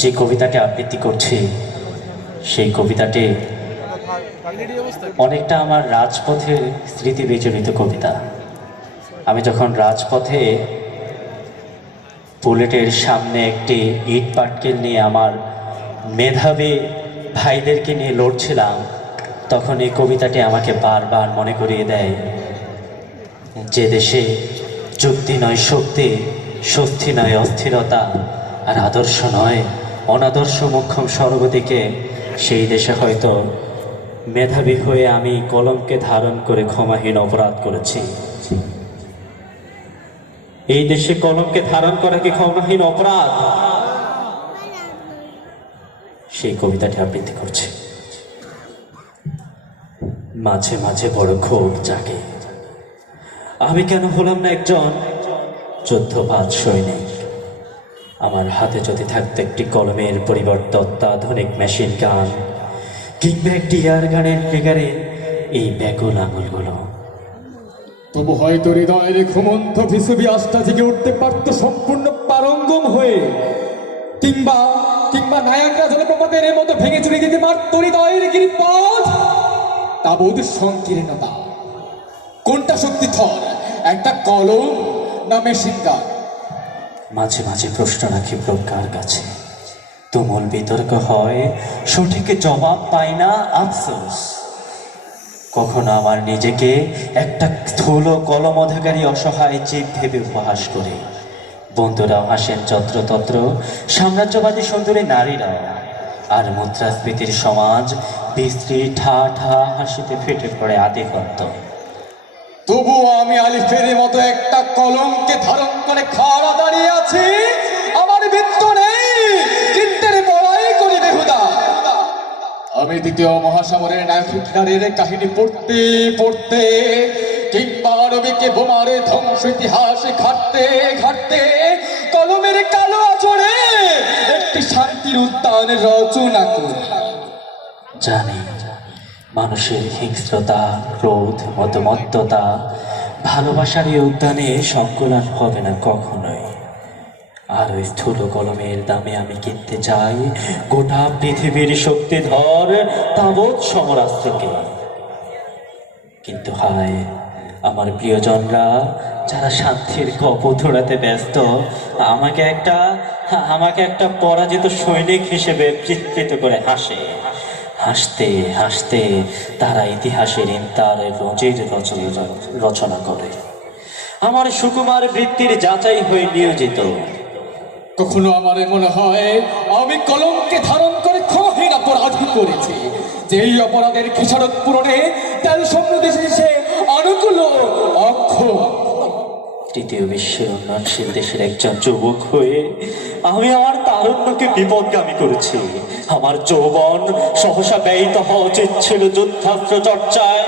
যে কবিতাটি আবৃত্তি করছি সেই কবিতাটি অনেকটা আমার রাজপথের স্মৃতি বিজড়িত কবিতা। আমি যখন রাজপথে বুলেটের সামনে একটি ইট পাটকেল নিয়ে আমার মেধাবী ভাইদেরকে নিয়ে লড়ছিলাম, তখন এই কবিতাটি আমাকে বারবার মনে করিয়ে দেয় যে দেশে যুক্তি নয় শক্তি, স্বস্তি নয় অস্থিরতা, আর আদর্শ নয় অনাদর্শ মোক্ষম সর্বদিকে, সেই দেশে হয়তো মেধাবী হয়ে আমি কলমকে ধারণ করে ক্ষমাহীন অপরাধ করেছি। এই দেশে কলমকে ধারণ করা কি ক্ষমাহীন অপরাধ? সেই কবিতাটি আবৃত্তি করছি। মাঝে মাঝে বড় ক্ষোভ জাগে, আমি কেন হলাম না একজন যুদ্ধবাজ সৈনিক। আমার হাতে যদি থাকতো একটি কলমের পরিবর্তে অত্যাধুনিক মেশিন গান কিংবা একটি এয়ার গানের ট্রিগারে এই ব্যাকুল আঙুলগুলো, তবু হয়তো হৃদয়ের ঘুমন্ত ভিসুবি আস্থা জেগে উঠতে পারতো সম্পূর্ণ পারঙ্গম হয়ে, কিংবা কিংবা নায়াগ্রা জলপ্রপাতের মতো ভেঙে চুরে যেতে পারতো হৃদয়ের গিরিপথ। তাবৎ সংকীর্ণতা, কোনটা শক্তিধর, একটা কলম না মেশিন গান? মাঝে মাঝে প্রশ্ন রাখি প্রজ্ঞার কাছে, তুমুল বিতর্ক হয়, সঠিক জবাব পাই না, আফসোস। কখনো আমার নিজেকে একটা স্থূল কলম অধিকারী অসহায় জীব ভেবে উপহাস করে। বন্ধুরাও হাসেন যত্রতত্র, সাম্রাজ্যবাদী সুন্দরী নারীরাও, আর মুদ্রাস্ফীতির সমাজ বিশ্রী ঠা ঠা হাসিতে ফেটে পড়ে আধিপত্য। তবুও আমি আলিফের মতো একটা কলমকে ধারণ করে খাড়া দাঁড়িয়ে আছি। আমার বৃত্ত নেই, চিন্তার বড়াই করি বেহুদা। আমি দ্বিতীয় মহাসাগরের নায়ক হিটলারের কাহিনী পড়তে পড়তে, কিংবা রবিকে বোমার ধ্বংস ইতিহাস ঘাটতে ঘাটতে, কলমের কালো আচরে একটি শান্তির উদ্যান রচনা করি। জানি মানুষের হিংস্রতা, ক্রোধ, মতমত্ততা, ভালোবাসার এই উদ্যানে সংকুলান হবে না কখনোই। আর ওই স্থূল কলমের দামে আমি কিনতে চাই গোটা পৃথিবীর শক্তিধর তাবৎ সমরাস্ত্রকে। কিন্তু হায়, আমার প্রিয়জনরা যারা শান্তির কপোত ওড়াতে ব্যস্ত, আমাকে একটা পরাজিত সৈনিক হিসেবে চিত্রিত করে হাসে। হাসতে হাসতে তারা ইতিহাসের ইন্তারের রোজের রচনা করে, আমার সুকুমার বৃত্তির যাচাই হয়ে নিয়োজিত। কখনো আমার মনে হয় আমি কলমকে ধারণ করে ক্ষমাহীন অপরাধ করেছি, যে এই অপরাধের খেসারত পূরণে তেল সমৃদ্ধ সে অনুকূল অক্ষ। তৃতীয় বিশ্বের উন্নয়নশীল দেশের একজন যুবক হয়ে আমি আমার তারুণ্যকে বিপদগামী করেছি। আমার যৌবন সহসা ব্যয়িত হওয়া উচিত ছিল যুদ্ধাস্ত্র চর্চায়।